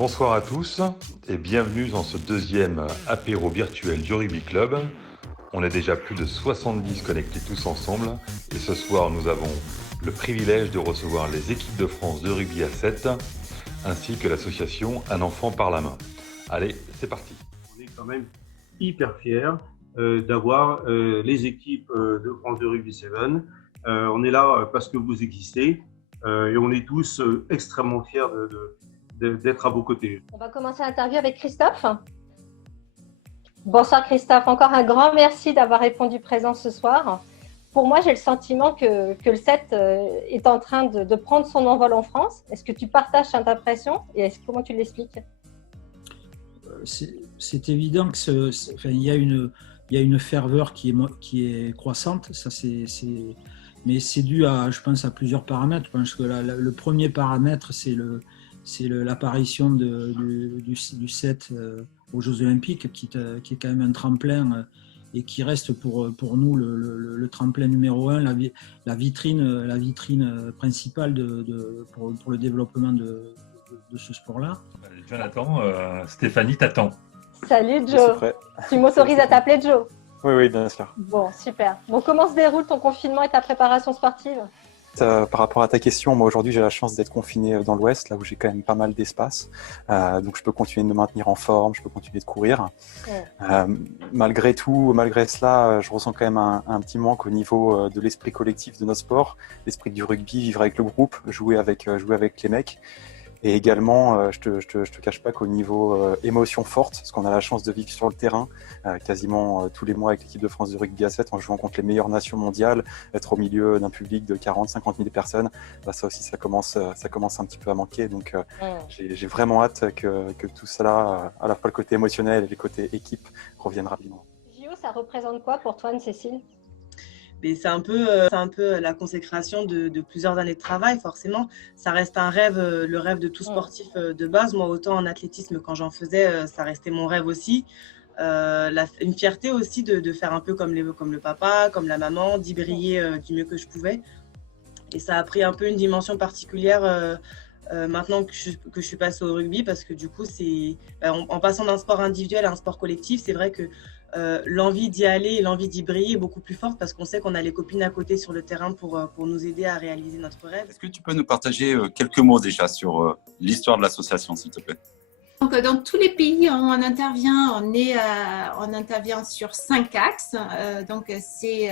Bonsoir à tous et bienvenue dans ce deuxième apéro virtuel du Rugby Club. On est déjà plus de 70 connectés tous ensemble et ce soir nous avons le privilège de recevoir les équipes de France de rugby à 7 ainsi que l'association Un enfant par la main. Allez, c'est parti. On est quand même hyper fiers d'avoir les équipes de France de Rugby 7. On est là parce que vous existez et on est tous extrêmement fiers d'être à vos côtés. On va commencer l'interview avec Christophe. Bonsoir Christophe, encore un grand merci d'avoir répondu présent ce soir. Pour moi, j'ai le sentiment que le 7 est en train de prendre son envol en France. Est-ce que tu partages cette impression et comment tu l'expliques ? C'est évident qu'il y a une ferveur qui est croissante. Mais c'est dû je pense, à plusieurs paramètres. Je pense que le premier paramètre, c'est l'apparition du 7 aux Jeux Olympiques, qui est quand même un tremplin et qui reste pour nous le tremplin numéro 1, la vitrine principale pour le développement de ce sport-là. Jonathan, Stéphanie t'attend. Salut Joe, tu m'autorises à t'appeler Joe ? Oui, bien sûr. Bon, super. Bon, comment se déroule ton confinement et ta préparation sportive ? Par rapport à ta question, moi aujourd'hui j'ai la chance d'être confiné dans l'Ouest, là où j'ai quand même pas mal d'espace, donc je peux continuer de me maintenir en forme, je peux continuer de courir. Ouais. Malgré cela, je ressens quand même un petit manque au niveau de l'esprit collectif de notre sport, l'esprit du rugby, vivre avec le groupe, jouer avec les mecs. Et également, je te cache pas qu'au niveau émotion forte, parce qu'on a la chance de vivre sur le terrain quasiment tous les mois avec l'équipe de France de rugby à 7 en jouant contre les meilleures nations mondiales, être au milieu d'un public de 40-50 000 personnes, ça aussi ça commence un petit peu à manquer. Donc j'ai vraiment hâte que tout cela, à la fois le côté émotionnel et le côté équipe, reviennent rapidement. JO, ça représente quoi pour toi, Anne-Cécile ? Mais c'est un peu la consécration de plusieurs années de travail, forcément. Ça reste un rêve, le rêve de tout sportif de base. Moi, autant en athlétisme, quand j'en faisais, ça restait mon rêve aussi. Une fierté aussi de faire un peu comme le papa, comme la maman, d'y briller du mieux que je pouvais. Et ça a pris un peu une dimension particulière maintenant que je suis passée au rugby, parce que du coup, en passant d'un sport individuel à un sport collectif, c'est vrai que l'envie d'y aller et l'envie d'y briller est beaucoup plus forte, parce qu'on sait qu'on a les copines à côté sur le terrain pour nous aider à réaliser notre rêve. Est-ce que tu peux nous partager quelques mots déjà sur l'histoire de l'association, s'il te plaît ? Donc, dans tous les pays où on intervient, on intervient sur 5 axes. Donc, c'est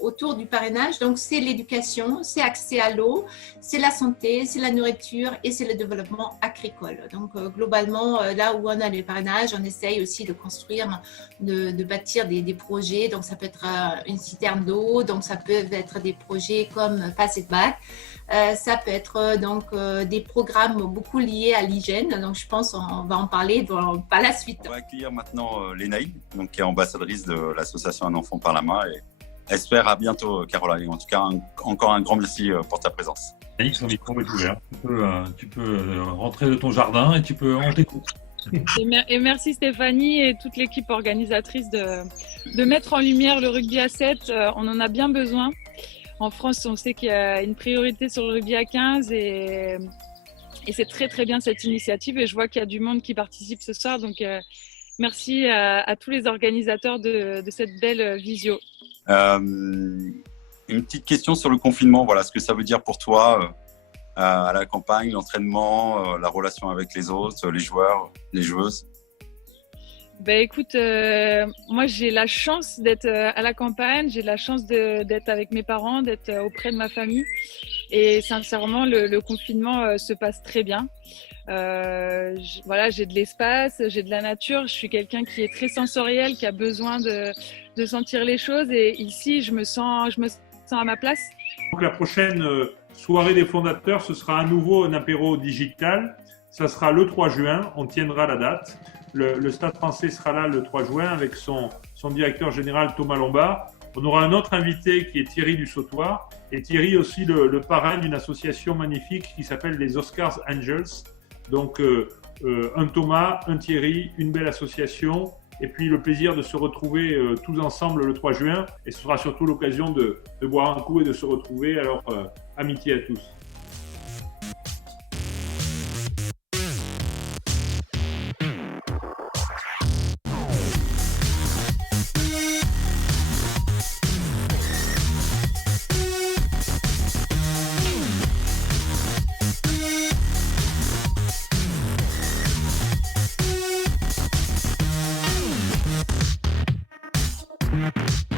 autour du parrainage. Donc, c'est l'éducation, c'est accès à l'eau, c'est la santé, c'est la nourriture et c'est le développement agricole. Donc, globalement, là où on a le parrainage, on essaye aussi de construire, de bâtir des projets. Donc, ça peut être une citerne d'eau. Donc, ça peut être des projets comme Pass It Back. Ça peut être des programmes beaucoup liés à l'hygiène. Donc, je pense qu'on va en parler par la suite. On va accueillir maintenant Lénaï, qui est ambassadrice de l'association Un enfant par la main. Et espère à bientôt, Caroline. En tout cas, encore un grand merci pour ta présence. Lénaï, son micro est ouvert. Tu peux rentrer de ton jardin et on t'écoute. Et merci Stéphanie et toute l'équipe organisatrice de mettre en lumière le rugby à 7. On en a bien besoin. En France, on sait qu'il y a une priorité sur le rugby à 15 et c'est très très bien cette initiative, et je vois qu'il y a du monde qui participe ce soir, donc merci à tous les organisateurs de cette belle visio. Une petite question sur le confinement, voilà ce que ça veut dire pour toi à la campagne, l'entraînement, la relation avec les autres, les joueurs, les joueuses. Écoute, moi j'ai la chance d'être à la campagne, j'ai la chance d'être avec mes parents, d'être auprès de ma famille, et sincèrement le confinement se passe très bien. J'ai de l'espace, j'ai de la nature, je suis quelqu'un qui est très sensoriel, qui a besoin de sentir les choses, et ici je me sens à ma place. Donc la prochaine soirée des fondateurs, ce sera à nouveau un apéro digital. Ça sera le 3 juin, on tiendra la date. Le Stade français sera là le 3 juin avec son directeur général Thomas Lombard. On aura un autre invité qui est Thierry Dussautoir, et Thierry aussi le parrain d'une association magnifique qui s'appelle les Oscars Angels. Donc un Thomas, un Thierry, une belle association, et puis le plaisir de se retrouver tous ensemble le 3 juin, et ce sera surtout l'occasion de boire un coup et de se retrouver. Alors amitié à tous. Bye.